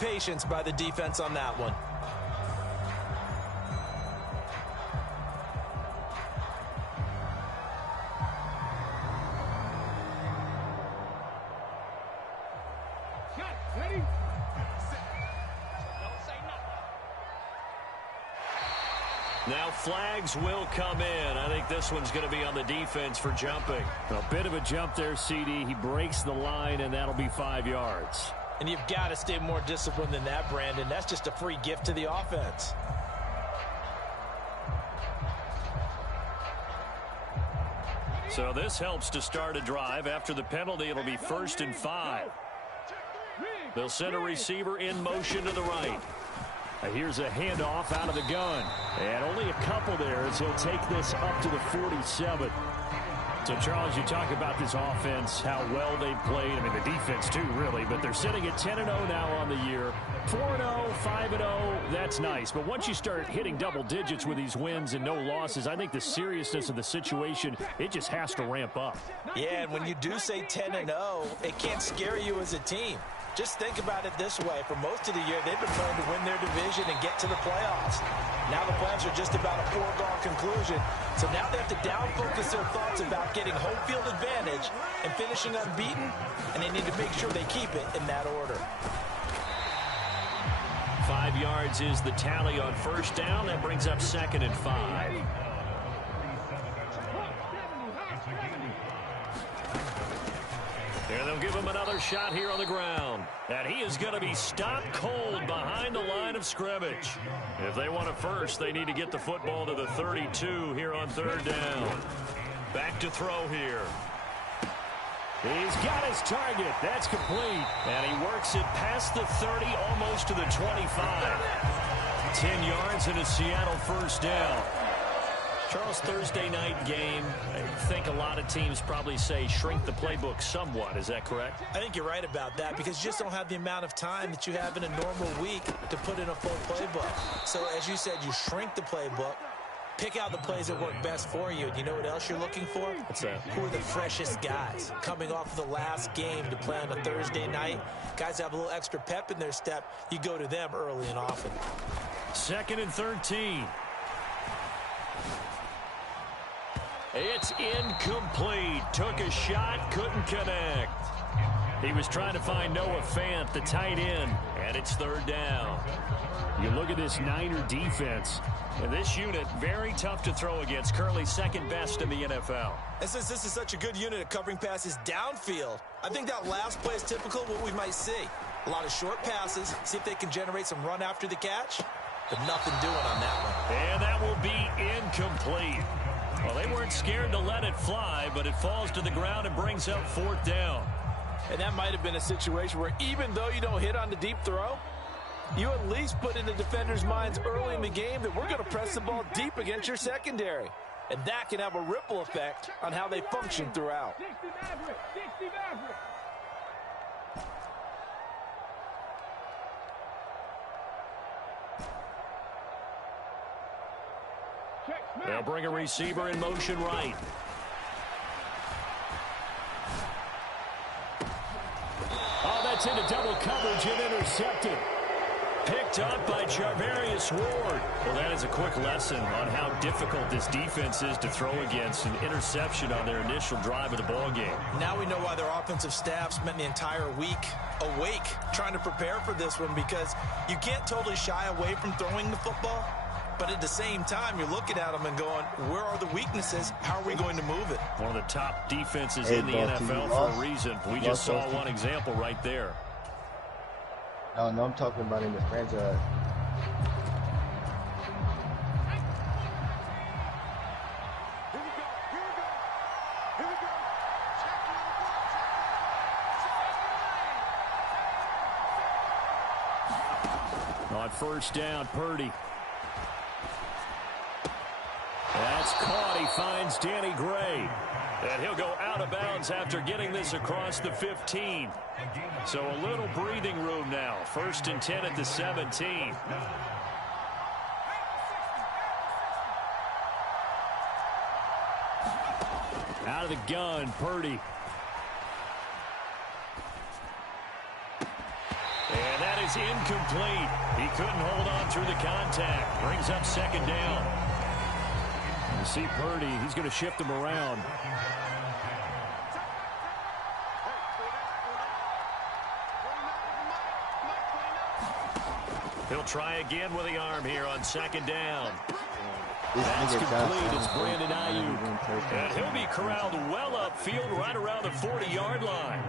patience by the defense on that one. Now flags will come in. I think this one's going to be on the defense for jumping. A bit of a jump there, CD. He breaks the line, and that'll be 5 yards. And you've got to stay more disciplined than that, Brandon. That's just a free gift to the offense. So this helps to start a drive. After the penalty, it'll be 1st and 5. They'll send a receiver in motion to the right. Here's a handoff out of the gun. And only a couple there as he'll take this up to the 47. So, Charles, you talk about this offense, how well they've played. I mean, the defense, too, really. But they're sitting at 10-0 now on the year. 4-0, 5-0, that's nice. But once you start hitting double digits with these wins and no losses, I think the seriousness of the situation, it just has to ramp up. Yeah, and when you do say 10-0, it can't scare you as a team. Just think about it this way. For most of the year, they've been trying to win their division and get to the playoffs. Now the playoffs are just about a foregone conclusion. So now they have to down-focus their thoughts about getting home field advantage and finishing unbeaten, and they need to make sure they keep it in that order. 5 yards is the tally on 1st down. That brings up 2nd and 5. And they'll give him another shot here on the ground. And he is going to be stopped cold behind the line of scrimmage. If they want a first, they need to get the football to the 32 here on 3rd down. Back to throw here. He's got his target. That's complete. And he works it past the 30, almost to the 25. 10 yards and a Seattle 1st down. Charles, Thursday night game, I think a lot of teams probably say shrink the playbook somewhat. Is that correct? I think you're right about that because you just don't have the amount of time that you have in a normal week to put in a full playbook. So, as you said, you shrink the playbook, pick out the plays that work best for you. And you know what else you're looking for? What's that? Who are the freshest guys coming off of the last game to play on a Thursday night? Guys have a little extra pep in their step. You go to them early and often. 2nd and 13. It's incomplete. Took a shot, couldn't connect. He was trying to find Noah Fant, the tight end, and it's 3rd down. You look at this Niner defense. And this unit, very tough to throw against, currently 2nd best in the NFL. And since this is such a good unit at covering passes downfield, I think that last play is typical of what we might see. A lot of short passes, see if they can generate some run after the catch, but nothing doing on that one. And that will be incomplete. Well, they weren't scared to let it fly, but it falls to the ground and brings up 4th down. And that might have been a situation where even though you don't hit on the deep throw, you at least put in the defenders' minds early in the game that we're going to press the ball deep against your secondary. And that can have a ripple effect on how they function throughout. They'll bring a receiver in motion right. Oh, that's into double coverage and intercepted. Picked up by Charvarius Ward. Well, that is a quick lesson on how difficult this defense is to throw against. An interception on their initial drive of the ball game. Now we know why their offensive staff spent the entire week awake trying to prepare for this one, because you can't totally shy away from throwing the football. But at the same time, you're looking at them and going, where are the weaknesses? How are we going to move it? One of the top defenses in the NFL for a reason. We just saw one example right there. No, I'm talking about in the franchise. On 1st down, Purdy. That's caught. He finds Danny Gray. And he'll go out of bounds after getting this across the 15. So a little breathing room now. 1st and 10 at the 17. Out of the gun, Purdy. And that is incomplete. He couldn't hold on through the contact. Brings up second down. You see Purdy, he's going to shift him around. He'll try again with the arm here on second down. That's complete. It's Brandon Ayuk. And he'll be corralled well upfield right around the 40-yard line.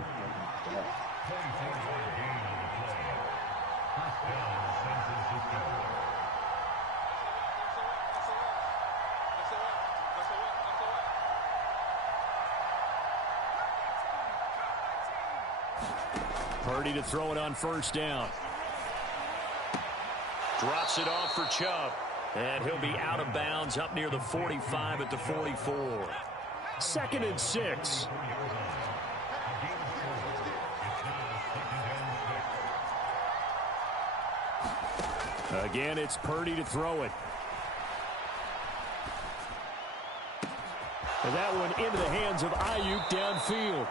Purdy to throw it on first down. Drops it off for Chubb. And he'll be out of bounds up near the 45 at the 44. 2nd and 6. Again, it's Purdy to throw it. And that one into the hands of Ayuk downfield.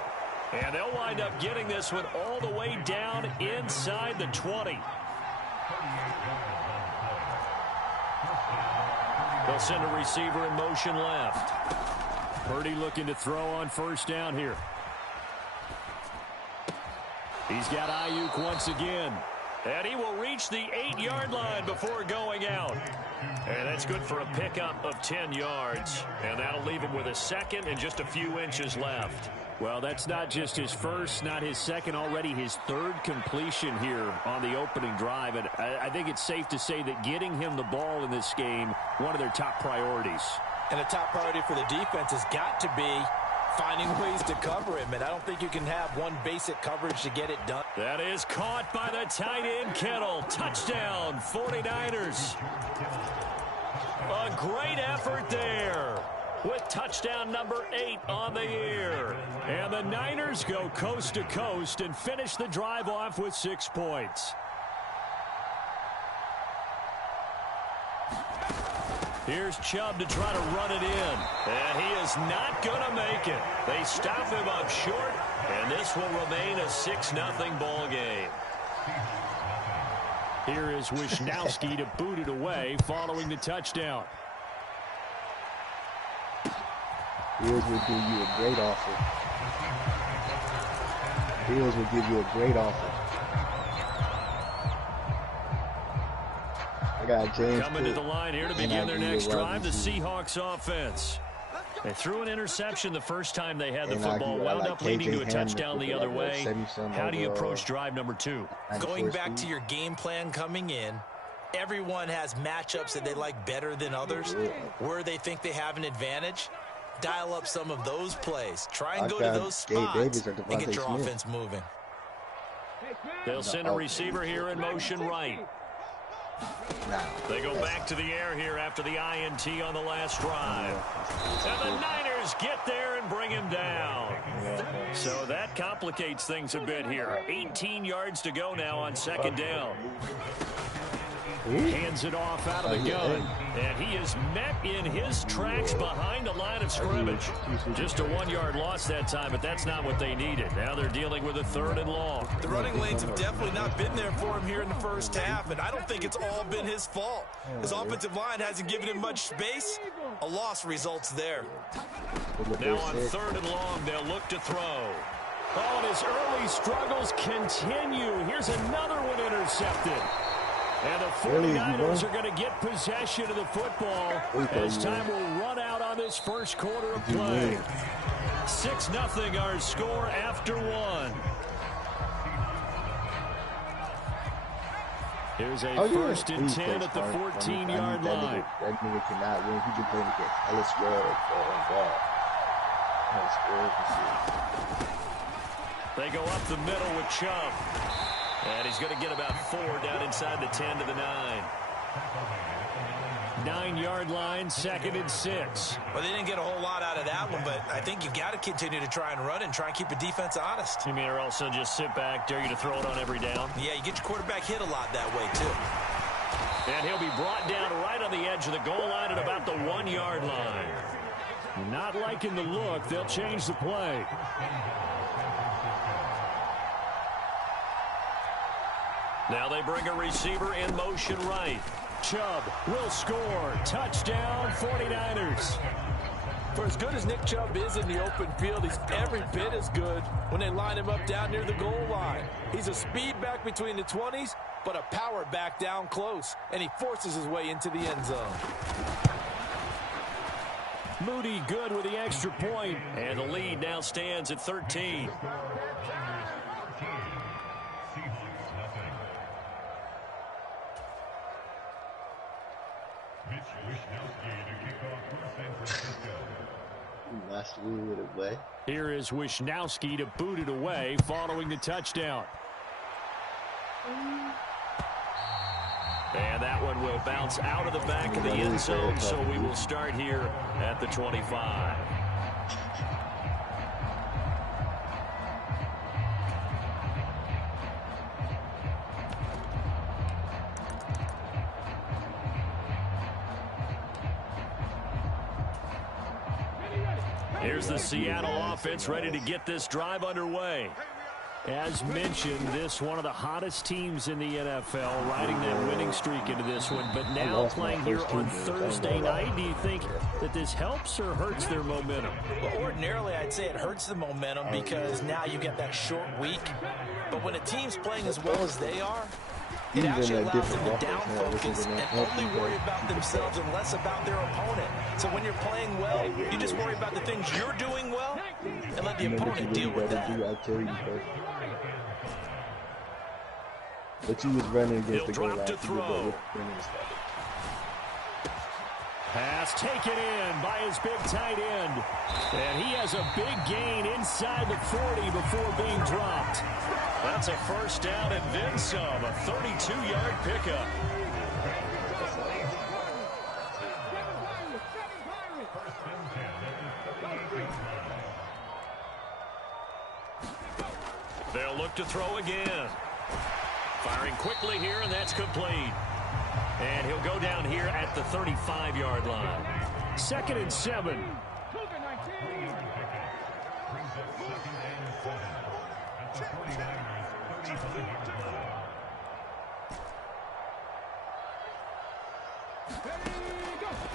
And they'll wind up getting this one all the way down inside the 20. They'll send a receiver in motion left. Purdy looking to throw on first down here. He's got Ayuk once again. And he will reach the 8-yard line before going out. And that's good for a pickup of 10 yards. And that'll leave him with a second and just a few inches left. Well, that's not just his first, not his second, already his third completion here on the opening drive. And I think it's safe to say that getting him the ball in this game, one of their top priorities. And a top priority for the defense has got to be finding ways to cover him. And I don't think you can have one basic coverage to get it done. That is caught by the tight end, Kittle. Touchdown, 49ers. A great effort there, with touchdown number 8 on the year. And the Niners go coast to coast and finish the drive off with 6 points. Here's Chubb to try to run it in. And he is not going to make it. They stop him up short, and this will remain a 6-0 ball game. Here is Wisnowski to boot it away following the touchdown. Bills will give you a great offer. Bills will give you a great offer. I got James coming to the line here to begin their next drive. The Seahawks offense. They threw an interception the first time they had the football. Wound up leading to a touchdown the other way. How do you approach drive number 2? Going back to your game plan coming in, everyone has matchups that they like better than others. Where they think they have an advantage, dial up some of those plays. Try and go to those spots and get your offense moving. They'll send a receiver here in motion right. They go back to the air here after the INT on the last drive. And the Niners get there and bring him down. So that complicates things a bit here. 18 yards to go now on second down. Hands it off out of the gun. And he is met in his tracks behind the line of scrimmage. Just a 1-yard loss that time, but that's not what they needed. Now they're dealing with a 3rd and long. The running lanes have definitely not been there for him here in the first half, and I don't think it's all been his fault. His offensive line hasn't given him much space. A loss results there. Now on 3rd and long, they'll look to throw. Oh, and his early struggles continue. Here's another one intercepted. And the 49ers are going to get possession of the football as time will run out on this first quarter of play. 6-0 our score after 1. Here's a 1st and 10 at the 14-yard line. That nigga cannot win. He just playing against Ellis Square and They go up the middle with Chubb. And he's going to get about 4 down inside the 10 to the 9. 9-yard line, 2nd and 6. Well, they didn't get a whole lot out of that one, but I think you've got to continue to try and run and try and keep the defense honest. You mean or also just sit back, dare you to throw it on every down? Yeah, you get your quarterback hit a lot that way, too. And he'll be brought down right on the edge of the goal line at about the 1-yard line. Not liking the look. They'll change the play. Now they bring a receiver in motion right. Chubb will score. Touchdown, 49ers. For as good as Nick Chubb is in the open field, he's every bit as good when they line him up down near the goal line. He's a speed back between the 20s, but a power back down close, and he forces his way into the end zone. Moody good with the extra point, and the lead now stands at 13. Here is Wishnowski to boot it away following the touchdown. And that one will bounce out of the back of the end zone, so we will start here at the 25. Here's the Seattle offense ready to get this drive underway. As mentioned, this one of the hottest teams in the NFL, riding that winning streak into this one, but now playing here on Thursday night. Do you think that this helps or hurts their momentum? Well, ordinarily, I'd say it hurts the momentum because now you get that short week. But when a team's playing as well as they are, it actually allows them to down focus and only worry about themselves and less about their opponent. So when you're playing well, you just worry about the things you're doing well and let the opponent deal with that. But you was running against the goal line. To throw. Pass taken in by his big tight end. And he has a big gain inside the 40 before being dropped. That's a first down and then some, a 32-yard pickup. They'll look to throw again. Firing quickly here, and that's complete. And he'll go down here at the 35-yard line. 2nd and 7.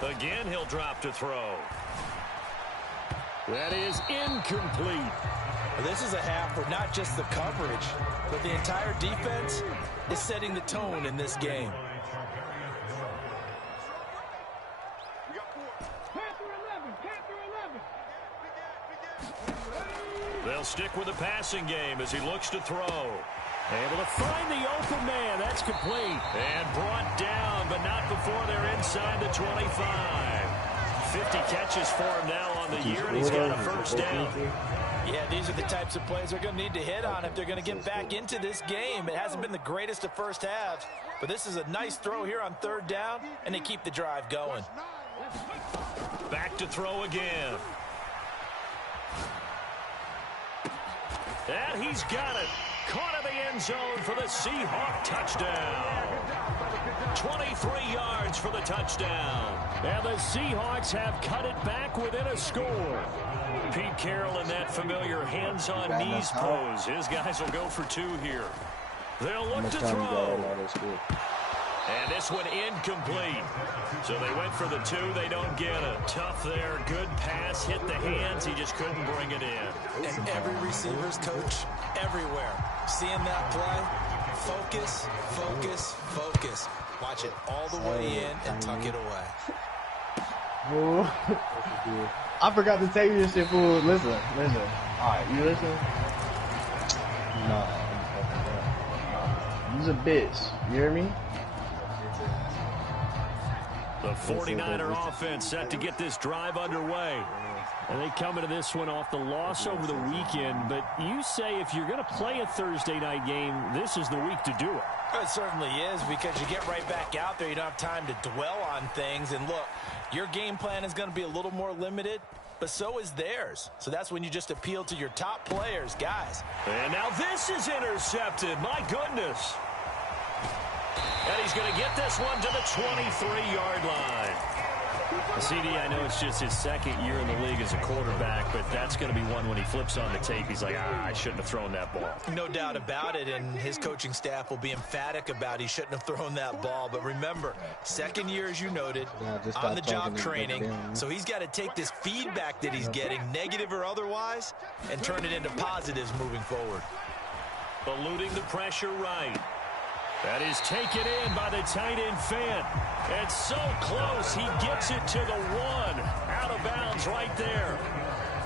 Again, he'll drop to throw. That is incomplete. This is a half where not just the coverage, but the entire defense is setting the tone in this game. They'll stick with the passing game as he looks to throw. Able to find the open man. That's complete. And brought down, but not before they're inside the 25. 50 catches for him now on the year, and he's got a first down. Yeah, these are the types of plays they're going to need to hit on if they're going to get back into this game. It hasn't been the greatest of first halves, but this is a nice throw here on 3rd down, and they keep the drive going. Back to throw again. And he's got it. Caught in the end zone for the Seahawk touchdown. 23 yards for the touchdown. And the Seahawks have cut it back within a score. Pete Carroll in that familiar hands-on knees pose. His guys will go for 2 here. They'll look to throw. And this one incomplete. So they went for the 2. They don't get it. Tough there. Good pass. Hit the hands. He just couldn't bring it in. And every receiver's coach everywhere. Seeing that play, focus, focus, focus. Watch it all the way in and tuck it away. I forgot to tell you this shit, fool. Listen. All right, you listen? Nah, you's a bitch. You hear me? The 49er offense set to get this drive underway. And they come into this one off the loss over the weekend. But you say if you're going to play a Thursday night game, this is the week to do it. It certainly is, because you get right back out there. You don't have time to dwell on things. And look, your game plan is going to be a little more limited, but so is theirs. So that's when you just appeal to your top players, guys. And now this is intercepted. My goodness. And he's going to get this one to the 23-yard line. CD, I know it's just his second year in the league as a quarterback, but that's going to be one when he flips on the tape. He's like, I shouldn't have thrown that ball. No doubt about it, and his coaching staff will be emphatic about he shouldn't have thrown that ball. But remember, second year, as you noted, on the job training, so he's got to take this feedback that he's getting, negative or otherwise, and turn it into positives moving forward. Eluding the pressure right. That is taken in by the tight end Fant. And so close, he gets it to the 1. Out of bounds right there.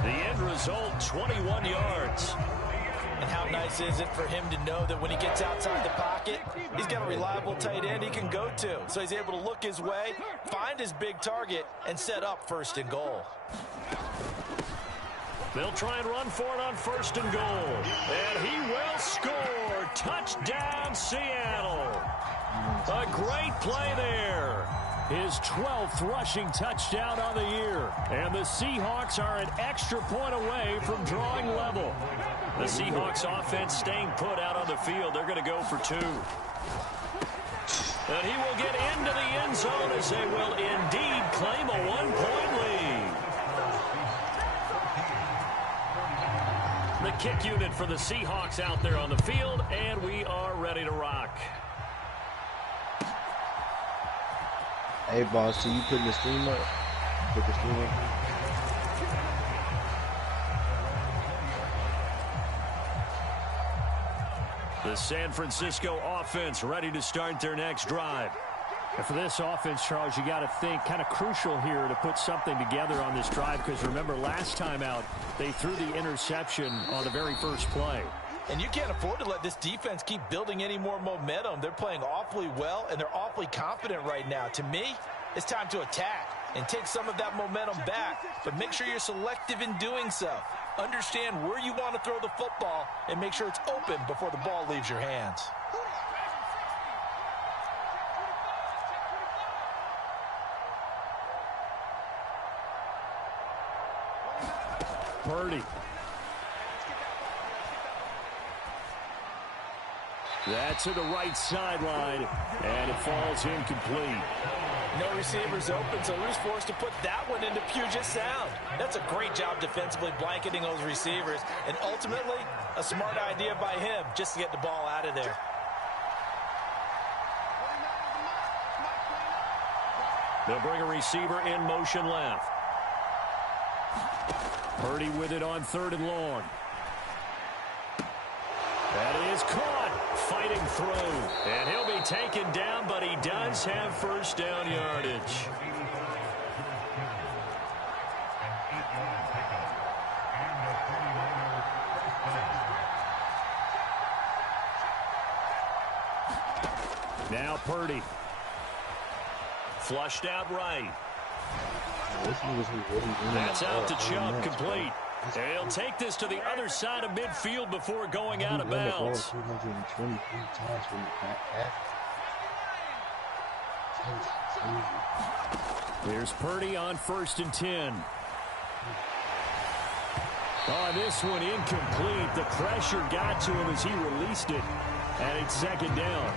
The end result, 21 yards. And how nice is it for him to know that when he gets outside the pocket, he's got a reliable tight end he can go to. So he's able to look his way, find his big target, and set up first and goal. They'll try and run for it on first and goal. And he will score. Touchdown, Seattle. A great play there. His 12th rushing touchdown on the year. And the Seahawks are an extra point away from drawing level. The Seahawks offense staying put out on the field. They're going to go for 2. And he will get into the end zone as they will indeed claim a 1-point lead. The kick unit for the Seahawks out there on the field, and we are ready to rock. Hey, boss, so you putting the stream up? Put the stream up. The San Francisco offense ready to start their next drive. And for this offense, Charles, you got to think kind of crucial here to put something together on this drive, because remember last time out they threw the interception on the very first play. And you can't afford to let this defense keep building any more momentum. They're playing awfully well, and they're awfully confident right now. To me, it's time to attack and take some of that momentum back, but make sure you're selective in doing so. Understand where you want to throw the football and make sure it's open before the ball leaves your hands. Purdy. That's to the right sideline, and it falls incomplete. No receivers open, so Lou's forced to put that one into Puget Sound. That's a great job defensively blanketing those receivers, and ultimately a smart idea by him just to get the ball out of there. They'll bring a receiver in motion left. Purdy with it on 3rd and long. That is caught. Fighting through. And he'll be taken down, but he does have first down yardage. Now Purdy. Flushed out right. That's out to Chubb, complete. And he'll take this to the other side of midfield before going out of bounds. Here's Purdy on 1st and 10. Oh, this one incomplete. The pressure got to him as he released it. And it's 2nd down.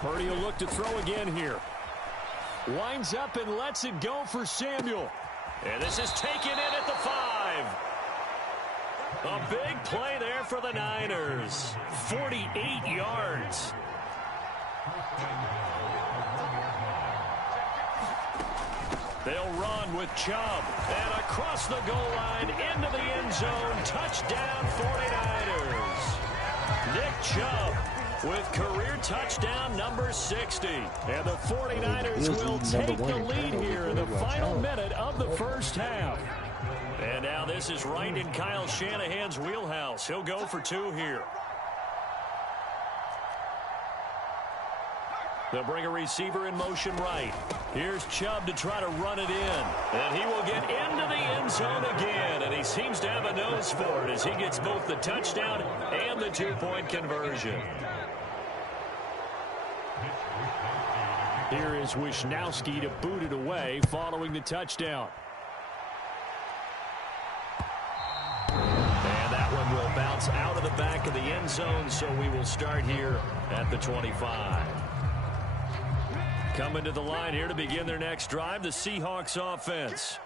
Purdy will look to throw again here. Winds up and lets it go for Samuel. And this is taken in at the 5. A big play there for the Niners. 48 yards. They'll run with Chubb. And across the goal line into the end zone. Touchdown 49ers. Nick Chubb with career touchdown number 60. And the 49ers will take the lead here in the final minute of the first half. And now this is right in Kyle Shanahan's wheelhouse. He'll go for 2 here. They'll bring a receiver in motion right. Here's Chubb to try to run it in. And he will get into the end zone again. And he seems to have a nose for it as he gets both the touchdown and the 2-point conversion. Here is Wisnowski to boot it away following the touchdown. And that one will bounce out of the back of the end zone, so we will start here at the 25. Coming to the line here to begin their next drive, the Seahawks offense.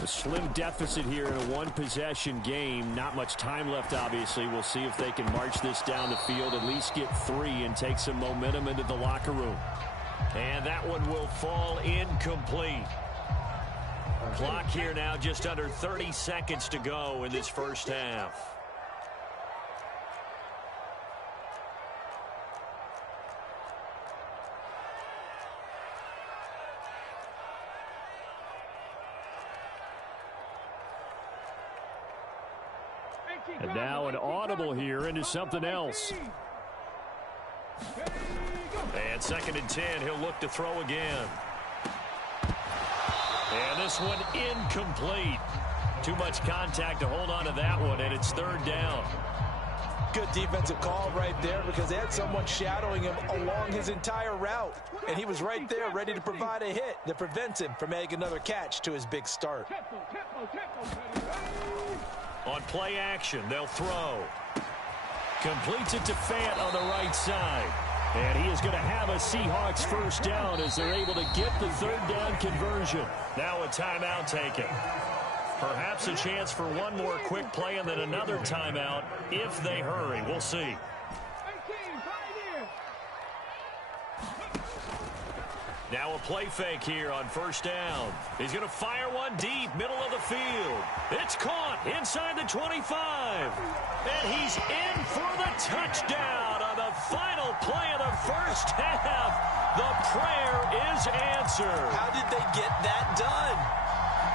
A slim deficit here in a one-possession game. Not much time left, obviously. We'll see if they can march this down the field, at least get 3 and take some momentum into the locker room. And that one will fall incomplete. Clock here now just under 30 seconds to go in this first half. And now an audible here into something else. And 2nd and 10, he'll look to throw again. And this one incomplete. Too much contact to hold on to that one, and it's 3rd down. Good defensive call right there because they had someone shadowing him along his entire route. And he was right there ready to provide a hit that prevents him from making another catch to his big start. On play action, they'll throw. Completes it to Fant on the right side. And he is going to have a Seahawks first down as they're able to get the 3rd down conversion. Now a timeout taken. Perhaps a chance for one more quick play and then another timeout if they hurry. We'll see. Now a play fake here on 1st down. He's going to fire one deep, middle of the field. It's caught inside the 25. And he's in for the touchdown on the final play of the first half. The prayer is answered. How did they get that done?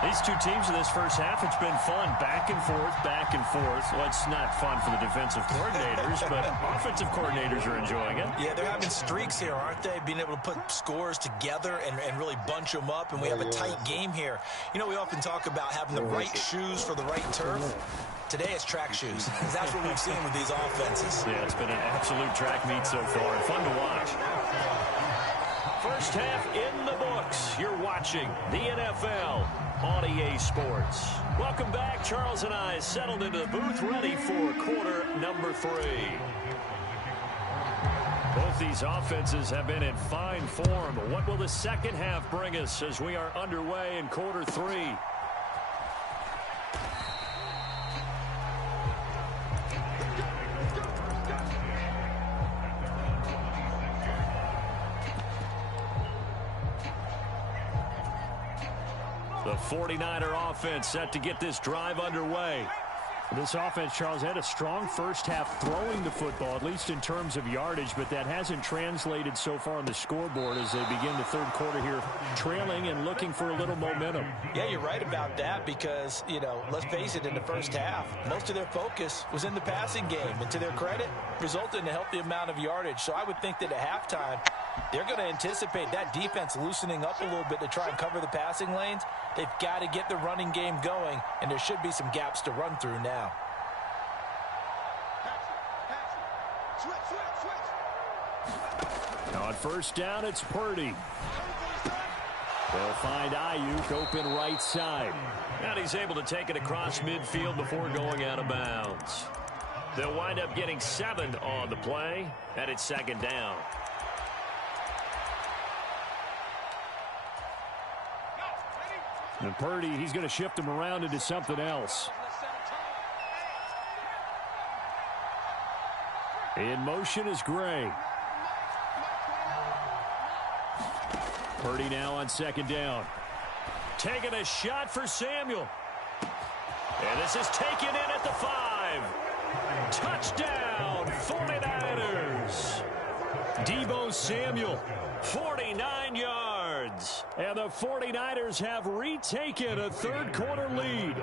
These two teams in this first half, it's been fun. Back and forth, back and forth. Well, it's not fun for the defensive coordinators, but offensive coordinators are enjoying it. Yeah, they're having streaks here, aren't they? Being able to put scores together and really bunch them up, and we have a tight game here. You know, we often talk about having the right shoes for the right turf. Today it's track shoes. That's what we've seen with these offenses. Yeah, it's been an absolute track meet so far, and fun to watch. First half in the books. You're watching the NFL on EA Sports. Welcome back. Charles and I settled into the booth, ready for quarter number 3. Both these offenses have been in fine form. What will the second half bring us as we are underway in quarter 3? The 49er offense set to get this drive underway. This offense, Charles, had a strong first half throwing the football, at least in terms of yardage, but that hasn't translated so far on the scoreboard as they begin the 3rd quarter here, trailing and looking for a little momentum. Yeah, you're right about that because, you know, let's face it, in the first half, most of their focus was in the passing game, and to their credit, resulted in a healthy amount of yardage. So I would think that at halftime, they're going to anticipate that defense loosening up a little bit to try and cover the passing lanes. They've got to get the running game going, and there should be some gaps to run through now. On 1st down, it's Purdy. They'll find Ayuk open right side. And he's able to take it across midfield before going out of bounds. They'll wind up getting 7 on the play, and it's 2nd down. And Purdy, he's going to shift him around into something else. In motion is Gray. Purdy now on 2nd down. Taking a shot for Samuel. And this is taken in at the 5. Touchdown, 49ers. Deebo Samuel, 49 yards. And the 49ers have retaken a 3rd quarter lead.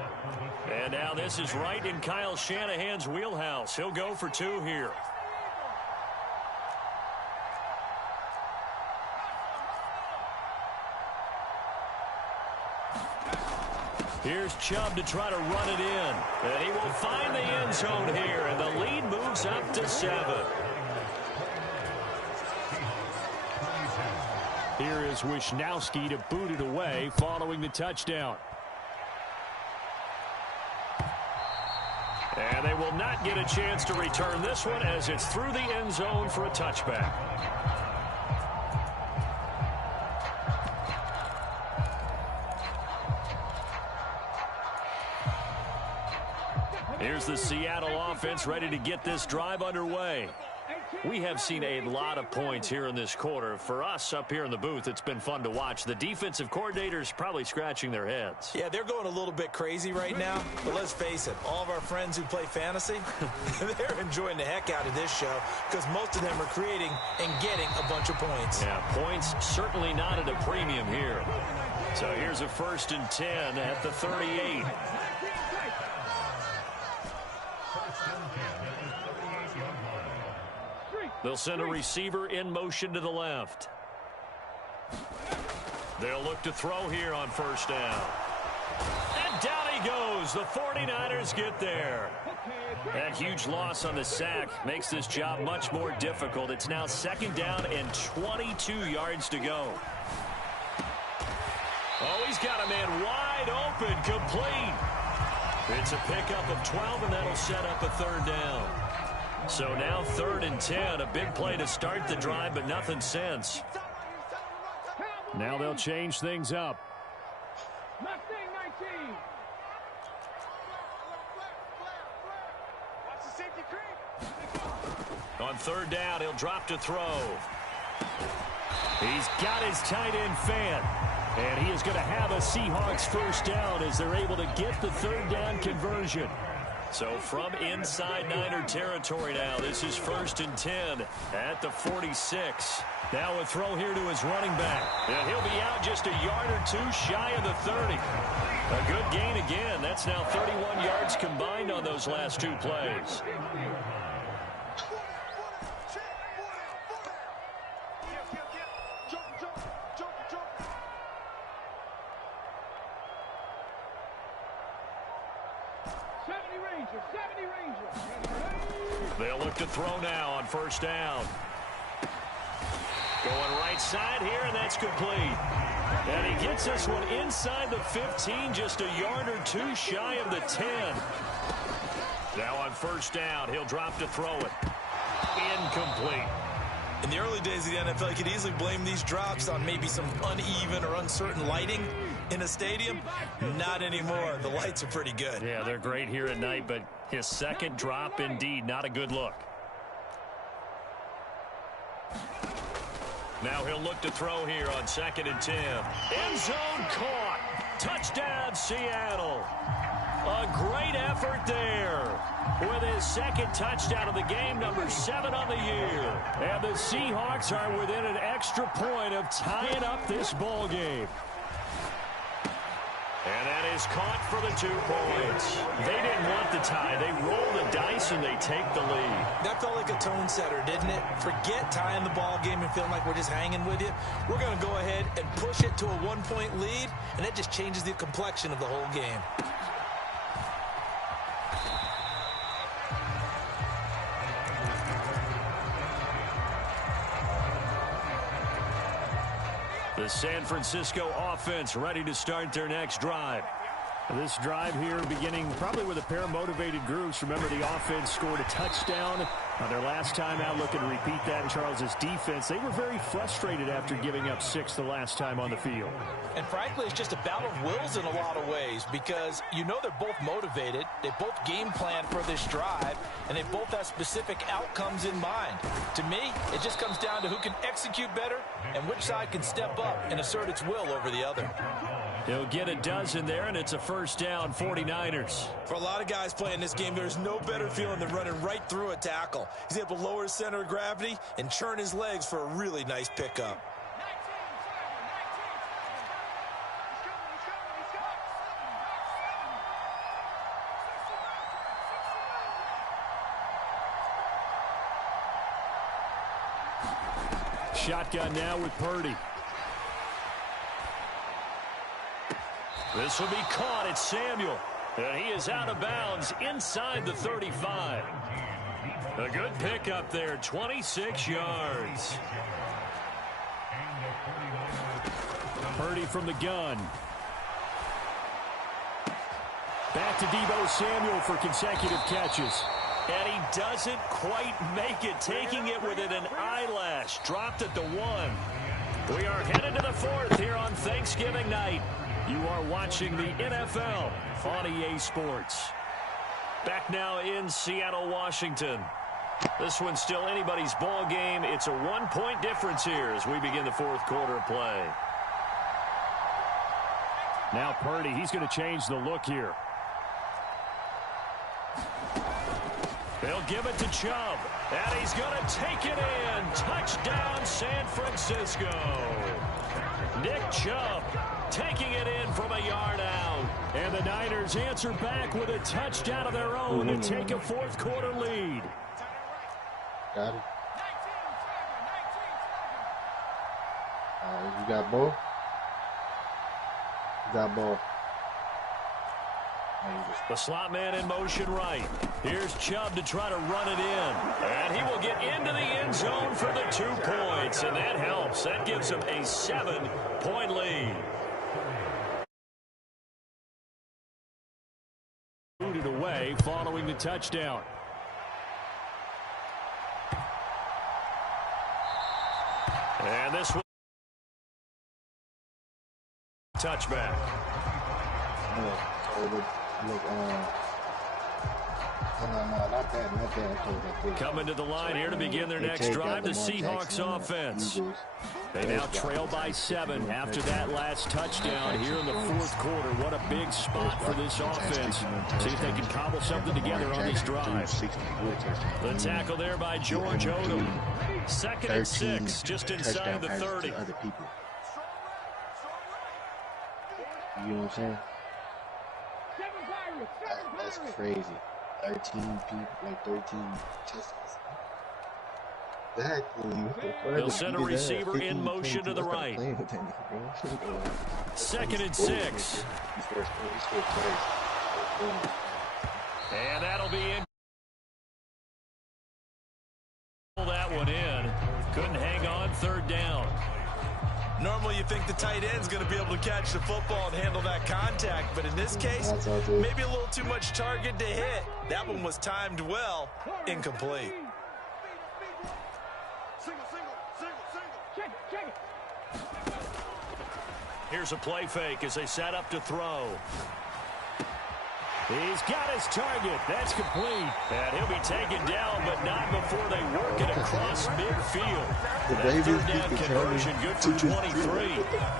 And now this is right in Kyle Shanahan's wheelhouse. He'll go for 2 here. Here's Chubb to try to run it in. And he will find the end zone here, and the lead moves up to 7. Here is Wisnowski to boot it away following the touchdown. And they will not get a chance to return this one as it's through the end zone for a touchback. Here's the Seattle offense ready to get this drive underway. We have seen a lot of points here in this quarter. For us up here in the booth, it's been fun to watch. The defensive coordinators probably scratching their heads. Yeah, they're going a little bit crazy right now. But let's face it, all of our friends who play fantasy, they're enjoying the heck out of this show because most of them are creating and getting a bunch of points. Yeah, points certainly not at a premium here. So here's a 1st and 10 at the 38. They'll send a receiver in motion to the left. They'll look to throw here on 1st down. And down he goes. The 49ers get there. That huge loss on the sack makes this job much more difficult. It's now 2nd down and 22 yards to go. Oh, he's got a man wide open, complete. It's a pickup of 12, and that'll set up a 3rd down. So now 3rd and 10, a big play to start the drive, but nothing since. Now they'll change things up. On 3rd down, he'll drop to throw. He's got his tight end fan. And he is going to have a Seahawks 1st down as they're able to get the 3rd down conversion. So from inside Niner territory now, this is 1st and 10 at the 46. Now a throw here to his running back. And he'll be out just a yard or two shy of the 30. A good gain again. That's now 31 yards combined on those last 2 plays. They'll look to throw now on 1st down. Going right side here, and that's complete. And he gets this one inside the 15, just a yard or 2 shy of the 10. Now on 1st down, he'll drop to throw it. Incomplete. In the early days of the NFL, you could easily blame these drops on maybe some uneven or uncertain lighting in a stadium. Not anymore. The lights are pretty good. Yeah, they're great here at night, but his 2nd drop, indeed, not a good look. Now he'll look to throw here on 2nd and 10. End zone caught. Touchdown, Seattle. A great effort there with his 2nd touchdown of the game, number 7 on the year. And the Seahawks are within an extra point of tying up this ball game. And that is caught for the 2 points. They didn't want the tie. They roll the dice and they take the lead. That felt like a tone setter, didn't it? Forget tying the ball game and feeling like we're just hanging with you. We're going to go ahead and push it to a 1-point lead, and that just changes the complexion of the whole game. The San Francisco offense ready to start their next drive. This drive here beginning probably with a pair of motivated groups. Remember, the offense scored a touchdown on their last time out. Looking to repeat that in Charles's defense. They were very frustrated after giving up 6 the last time on the field. And frankly, it's just a battle of wills in a lot of ways because you know they're both motivated. They both game plan for this drive, and they both have specific outcomes in mind. To me, it just comes down to who can execute better and which side can step up and assert its will over the other. He'll get a dozen there, and it's a 1st down, 49ers. For a lot of guys playing this game, there's no better feeling than running right through a tackle. He's able to lower his center of gravity and churn his legs for a really nice pickup. Shotgun now with Purdy. This will be caught. It's Samuel. And he is out of bounds inside the 35. A good pickup there, 26 yards. Purdy from the gun. Back to Deebo Samuel for consecutive catches. And he doesn't quite make it, taking it within an eyelash. Dropped at the 1. We are headed to the 4th here on Thanksgiving night. You are watching the NFL on EA Sports. Back now in Seattle, Washington. This one's still anybody's ball game. It's a 1-point difference here as we begin the 4th quarter of play. Now Purdy, he's going to change the look here. They'll give it to Chubb, and he's going to take it in. Touchdown, San Francisco. Nick Chubb taking it in from a yard out. And the Niners answer back with a touchdown of their own to take a 4th quarter lead. Got it. You got ball? You got ball. The slot man in motion right. Here's Chubb to try to run it in. And he will get into the end zone for the 2 points. And that helps. That gives him a 7-point lead. Booted away following the touchdown. And this one. Touchback. Coming to the line here to begin their next drive, the Seahawks offense. They now trail by 7 after that last touchdown here in the 4th quarter. What a big spot for this offense. See if they can cobble something together on this drive. The tackle there by George Odom. 2nd and 6, just inside the 30. You know what I'm saying? That's crazy. 13 people, like 13 touchdowns. Exactly. They'll send a receiver in motion to the right. 2nd and 6. And that'll be in. Pull that one in. Couldn't hang on, 3rd down. Normally you think the tight end's going to be able to catch the football and handle that contact, but in this case, maybe a little too much target to hit. That one was timed well, incomplete. Here's a play fake as they set up to throw. He's got his target. That's complete. And he'll be taken down, but not before they work it across midfield. That 3rd down conversion good for 23.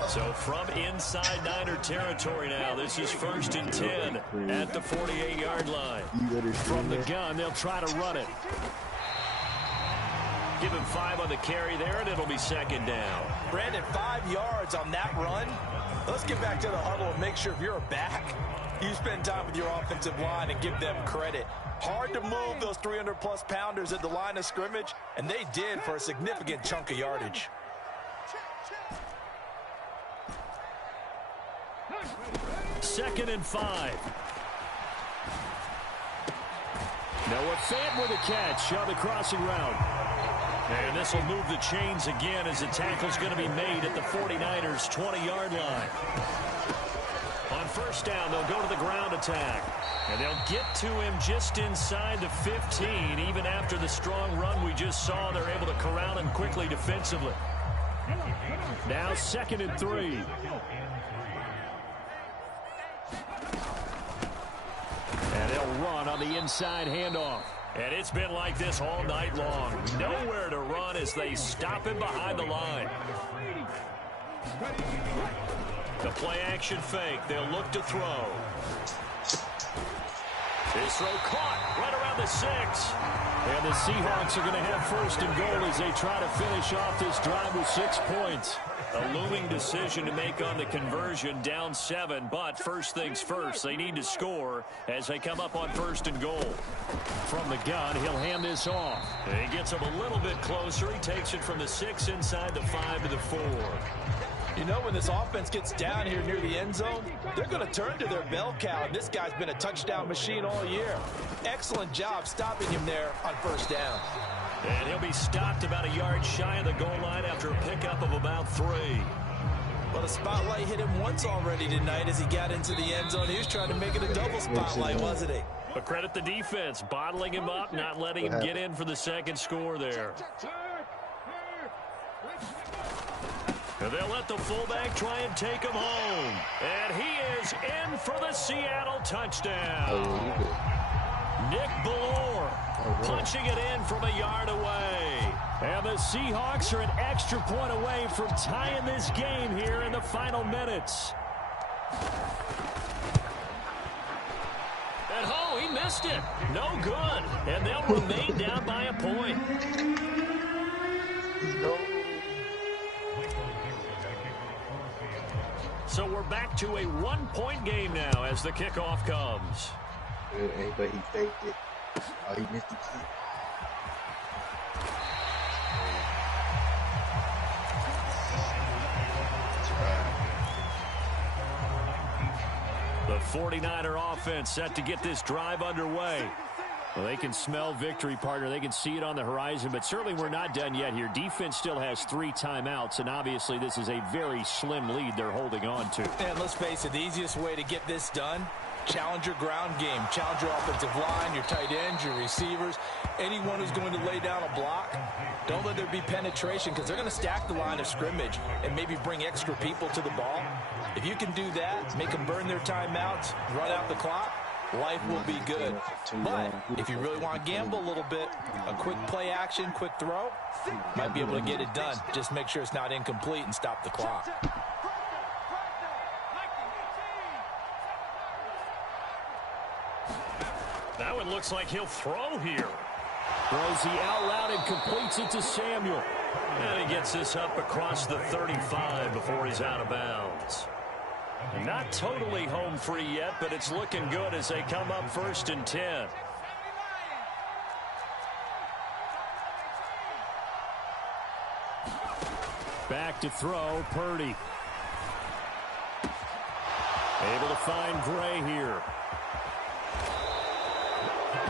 So from inside Niner territory now, this is 1st and 10 at the 48-yard line. From the gun, they'll try to run it. Give him 5 on the carry there, and it'll be 2nd down. Brandon, 5 yards on that run. Let's get back to the huddle and make sure if you're a back, you spend time with your offensive line and give them credit. Hard to move those 300-plus pounders at the line of scrimmage, and they did for a significant chunk of yardage. Second and 5. Noah Fant with a catch on the crossing route. And this will move the chains again as the tackle's going to be made at the 49ers' 20-yard line. On 1st down, they'll go to the ground attack. And they'll get to him just inside the 15. Even after the strong run we just saw, they're able to corral him quickly defensively. Now 2nd and 3. And they'll run on the inside handoff. And it's been like this all night long. Nowhere to run as they stop him behind the line. The play action fake. They'll look to throw. His throw caught right around the 6. And the Seahawks are going to have 1st and goal as they try to finish off this drive with 6 points. A looming decision to make on the conversion, down 7. But first things first, they need to score as they come up on 1st and goal. From the gun, he'll hand this off. And he gets him a little bit closer. He takes it from the 6 inside the 5 to the 4. You know, when this offense gets down here near the end zone, they're going to turn to their bell cow. And this guy's been a touchdown machine all year. Excellent job stopping him there on 1st down. And he'll be stopped about a yard shy of the goal line after a pickup of about 3. Well, the spotlight hit him once already tonight as he got into the end zone. He was trying to make it a double spotlight, wasn't he? But credit the defense, bottling him up, not letting him get in for the second score there. And they'll let the fullback try and take him home. And he is in for the Seattle touchdown. Nick Ballore punching it in from a yard away. And the Seahawks are an extra point away from tying this game here in the final minutes. And oh, he missed it. No good. And they'll remain down by a point. So we're back to a one-point game now as the kickoff comes. But he faked it. Oh, he missed the kick. The 49er offense set to get this drive underway. Well, they can smell victory, partner. They can see it on the horizon, but certainly we're not done yet here. Defense still has 3 timeouts, and obviously this is a very slim lead they're holding on to. And let's face it, the easiest way to get this done, challenge your ground game. Challenge your offensive line, your tight ends, your receivers, anyone who's going to lay down a block. Don't let there be penetration because they're going to stack the line of scrimmage and maybe bring extra people to the ball. If you can do that, make them burn their timeouts, run out the clock, life will be good. But if you really want to gamble a little bit, a quick play action, quick throw, might be able to get it done. Just make sure it's not incomplete and stop the clock. That one looks like he'll throw here. Throws he out loud and completes it to Samuel. And he gets this up across the 35 before he's out of bounds. Not totally home free yet, but it's looking good as they come up 1st and 10. Back to throw, Purdy. Able to find Gray here.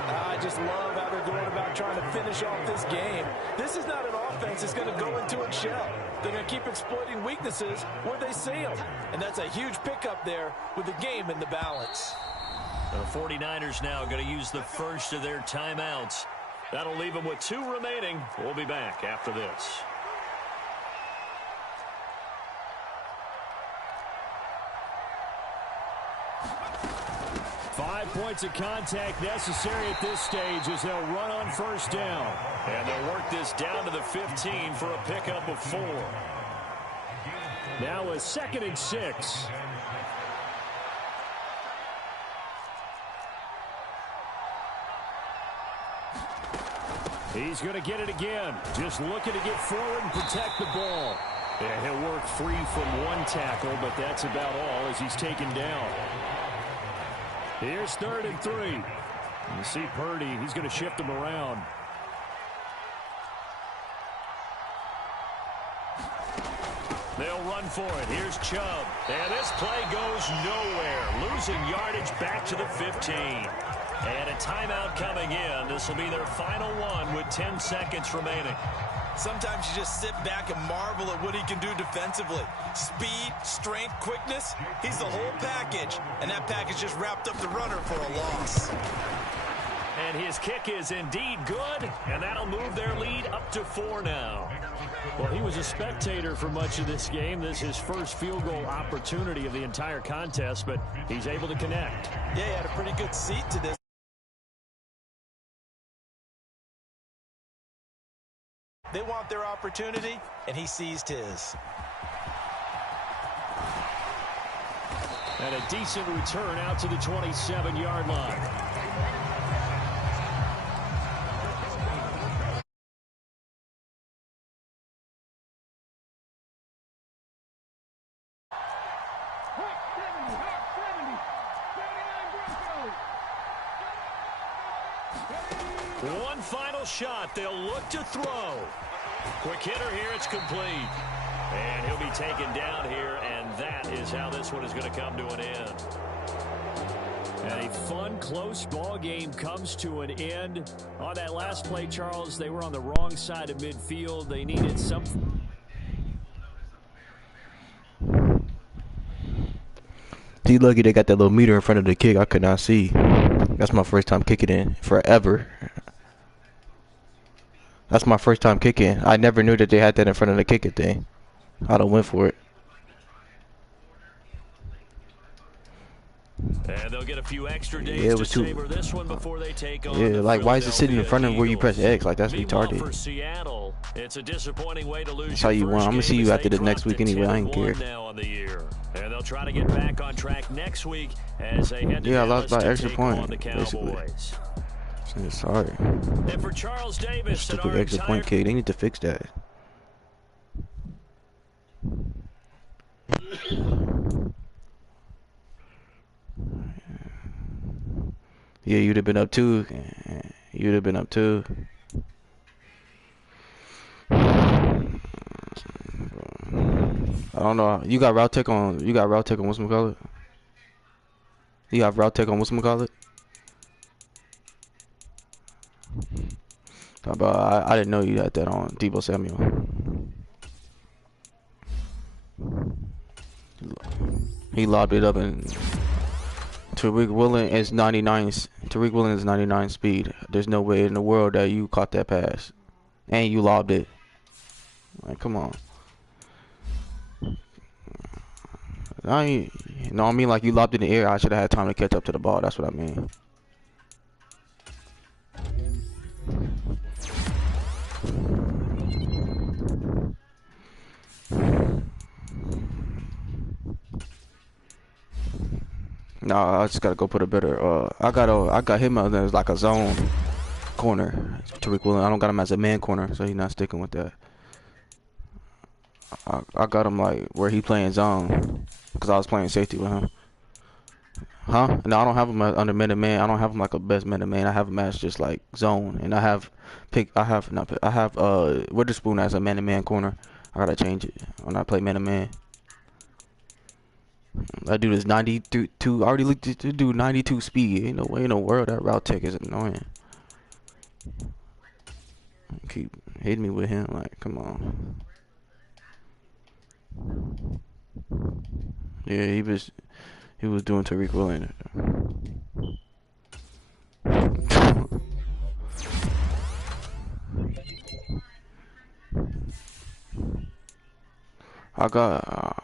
I just love how they're going about trying to finish off this game. This is not an offense that's going to go into its shell. They're going to keep exploiting weaknesses where they see them. And that's a huge pickup there with the game in the balance. The 49ers now going to use the first of their timeouts. That'll leave them with 2 remaining. We'll be back after this. Points of contact necessary at this stage as they'll run on 1st down. And they'll work this down to the 15 for a pickup of 4. Now a 2nd and 6. He's going to get it again. Just looking to get forward and protect the ball. And he'll work free from 1 tackle, but that's about all as he's taken down. Here's 3rd and 3. You see Purdy, he's going to shift him around. They'll run for it. Here's Chubb. And this play goes nowhere. Losing yardage back to the 15. And a timeout coming in. This will be their final one with 10 seconds remaining. Sometimes you just sit back and marvel at what he can do defensively. Speed, strength, quickness, he's the whole package. And that package just wrapped up the runner for a loss. And his kick is indeed good, and that'll move their lead up to 4 now. Well, he was a spectator for much of this game. This is his first field goal opportunity of the entire contest, but he's able to connect. Yeah, he had a pretty good seat to this. They want their opportunity, and he seized his. And a decent return out to the 27-yard line. One final shot. They'll look to throw. Quick hitter here. It's complete. And he'll be taken down here, and that is how this one is going to come to an end. And a fun, close ball game comes to an end. On that last play, Charles, they were on the wrong side of midfield. They needed something. See, lucky they got that little meter in front of the kick. I could not see. That's my first time kicking in forever. That's my first time kicking. I never knew that they had that in front of the kicking thing. I done went for it. And they'll get a few extra days to savor this one before they take on. Yeah, like why is it sitting in front of where you press X? Like that's retarded. For Seattle, it's a disappointing way to lose. That's how you want. I'm gonna see you after the next week anyway. I ain't care. Now on the year. And they'll try to get back on track next week as they head to I lost by extra point. The Cowboys. Sorry. And for Charles Davis, stupid extra point kick. They need to fix that. Yeah, you'd have been up too. You'd have been up too. I don't know. You got route tech on. You got route tech on whatchamacallit? You have route tech on whatchamacallit? I didn't know you had that on Deebo Samuel. He lobbed it up and Tariq Woolen is 99. Tariq Woolen is 99 speed. There's no way in the world that you caught that pass and you lobbed it. Like, come on. I mean like you lobbed it in the air. I should have had time to catch up to the ball. That's what I mean. No, I just gotta go put a better. I got him as like a zone corner. Tariq Woolen. I don't got him as a man corner, so he's not sticking with that. I got him like where he playing zone, cause I was playing safety with him. Huh? No, I don't have him under man. I don't have him like a best man. I have him as just like zone, and I have Witherspoon as a man corner. I gotta change it when I play man. That dude is 92. Already looked at the dude 92 speed. Ain't no way in the world that route tech is annoying. Keep hitting me with him, like, come on. Yeah, he was doing Tariq Woolen. I got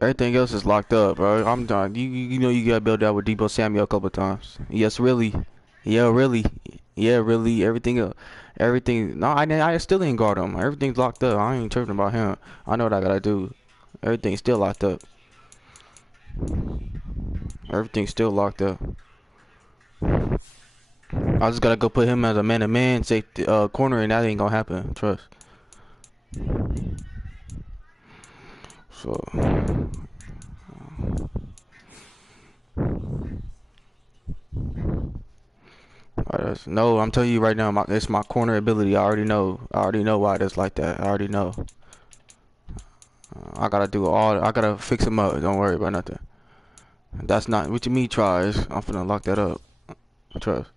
everything else is locked up, bro. I'm done. You know you gotta build that with Deebo Samuel a couple of times. Yes, really. Yeah, really. Everything. No, I still ain't guard him. Everything's locked up. I ain't tripping about him. I know what I gotta do. Everything's still locked up. Everything's still locked up. I just gotta go put him as a man-to-man safety corner, and that ain't gonna happen. Trust. So. No, I'm telling you right now, it's my corner ability. I already know why it's like that. I already know. I gotta fix him up. Don't worry about nothing. That's not what you mean, tries. I'm finna lock that up. Trust.